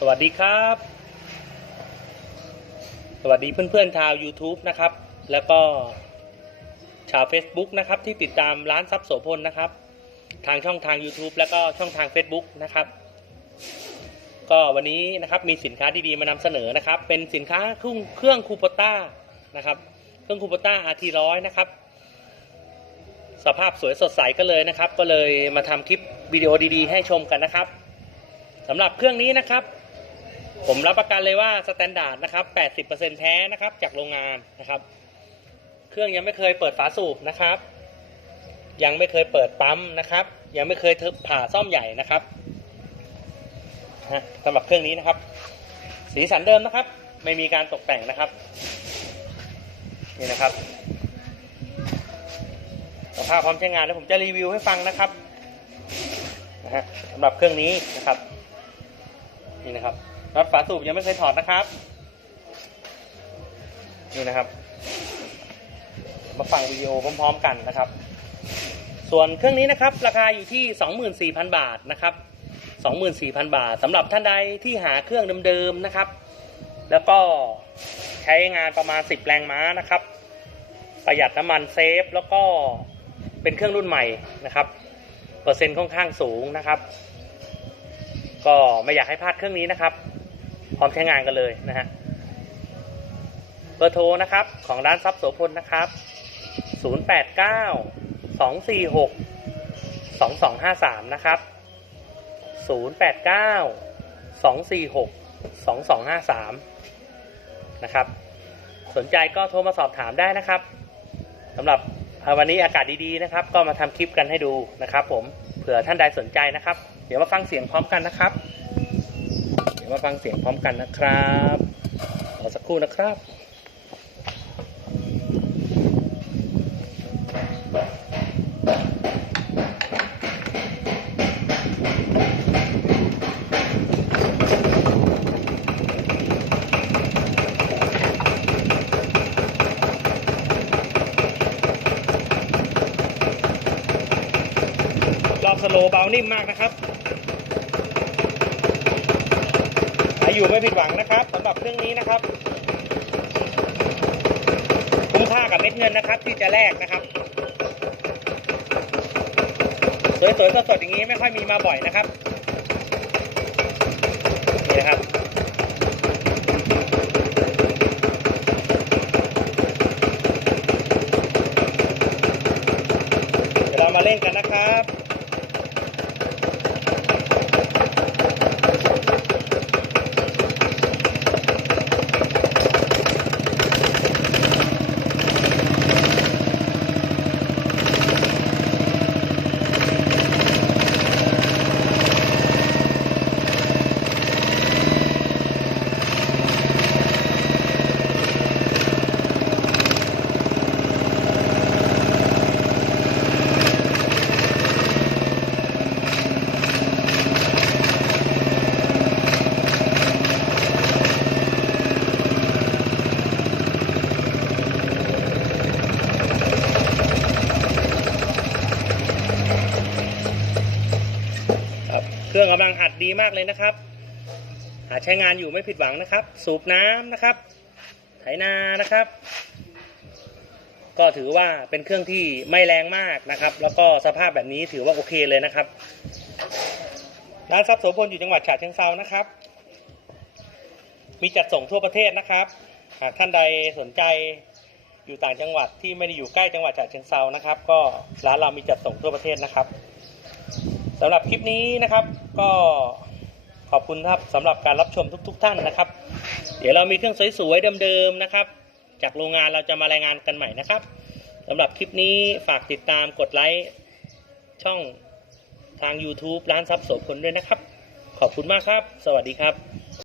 สวัสดีครับ สวัสดีเพื่อนๆชาว YouTube นะครับ แล้วก็ชาว Facebook นะครับ ที่ติดตามร้านซับโสพลนะครับ ทางช่องทาง YouTube แล้วก็ช่องทาง Facebook นะครับ ก็วันนี้นะครับมีสินค้าดีๆมานำเสนอนะครับ เป็นสินค้าเครื่องเครื่องคูปต้านะครับ เครื่องคูปต้า RT ร้อยนะครับ สภาพสวยสดใสก็เลยนะครับ ก็เลยมาทำคลิปวิดีโอดีๆ ให้ชมกันนะครับสำหรับเครื่องนี้นะครับ ผมรับประกันเลยว่าสแตนดาร์ดนะครับ80%แท้นะครับจากโรงงานนะครับ เครื่องยังไม่เคยเปิดฝาสูบนะครับ ยังไม่เคยเปิดปั๊มนะครับ ยังไม่เคยผ่าซ่อมใหญ่นะครับสำหรับเครื่องนี้นะครับ สีสันเดิมนะครับ ไม่มีการตกแต่งนะครับ นี่นะครับสภาพพร้อมใช้งานแล้วผมจะรีวิวให้ฟังนะครับนะฮะสำหรับเครื่องนี้นะครับ นี่นะครับ น็อตฝาสูบยังไม่เคยถอดนะครับนี่นะครับ มาฟังวิดีโอพร้อมๆกันนะครับ ส่วนเครื่องนี้นะครับ ราคาอยู่ที่ 24,000 บาทนะครับ 24,000 บาทสำหรับท่านใดที่หาเครื่องเดิมๆนะครับ แล้วก็ใช้งานประมาณ 10 แรงม้านะครับ ประหยัดน้ำมันเซฟ แล้วก็เป็นเครื่องรุ่นใหม่นะครับ เปอร์เซ็นต์ค่อนข้างสูงนะครับ ก็ไม่อยากให้พลาดเครื่องนี้นะครับ พร้อมใช้งานกันเลยนะฮะเบอร์โทรนะครับของร้านซับโสพลนะครับ 089 246 2253 นะครับ 089 246 2253 นะครับ สนใจก็โทรมาสอบถามได้นะครับสำหรับวันนี้อากาศดีๆนะครับ ก็มาทำคลิปกันให้ดูนะครับ ผมเผื่อท่านใดสนใจนะครับ เดี๋ยวมาฟังเสียงพร้อมกันนะครับ ดี๋ยวมาฟังเสียงพร้อมกันนะครับรอสักครู่นะครับรอบสโลเบานิ่มมากนะครับหา อยู่ไม่ผิดหวังนะครับสำหรับเครื่องนี้นะครับ คุ้มค่ากับเม็ดเงินนะครับ ที่จะแลกนะครับ สวยๆสดๆอย่างนี้ไม่ค่อยมีมาบ่อยนะครับนี่นะครับเดี๋ยวเรามาเล่นกันนะครับ ครับ เครื่องกำลังอัดดีมากเลยนะครับ หาใช้งานอยู่ไม่ผิดหวังนะครับ สูบน้ำนะครับ ไถนานะครับ ก็ถือว่าเป็นเครื่องที่ไม่แรงมากนะครับ แล้วก็สภาพแบบนี้ถือว่าโอเคเลยนะครับร้านทรัพย์โสพลอยู่จังหวัดฉะเชิงเซานะครับ มีจัดส่งทั่วประเทศนะครับ หากท่านใดสนใจอยู่ต่างจังหวัดที่ไม่ได้อยู่ใกล้จังหวัดฉะเชิงเซานะครับ ก็ร้านเรามีจัดส่งทั่วประเทศนะครับสำหรับคลิปนี้นะครับ ก็ขอบคุณครับสำหรับการรับชมทุก ๆ ท่านนะครับ เดี๋ยวเรามีเครื่องสวยๆเดิมๆนะครับ จากโรงงานเราจะมารายงานกันใหม่นะครับสำหรับคลิปนี้ฝากติดตามกดไลค์ช่องทาง YouTube ร้านซับโสพลด้วยนะครับ ขอบคุณมากครับ สวัสดีครับ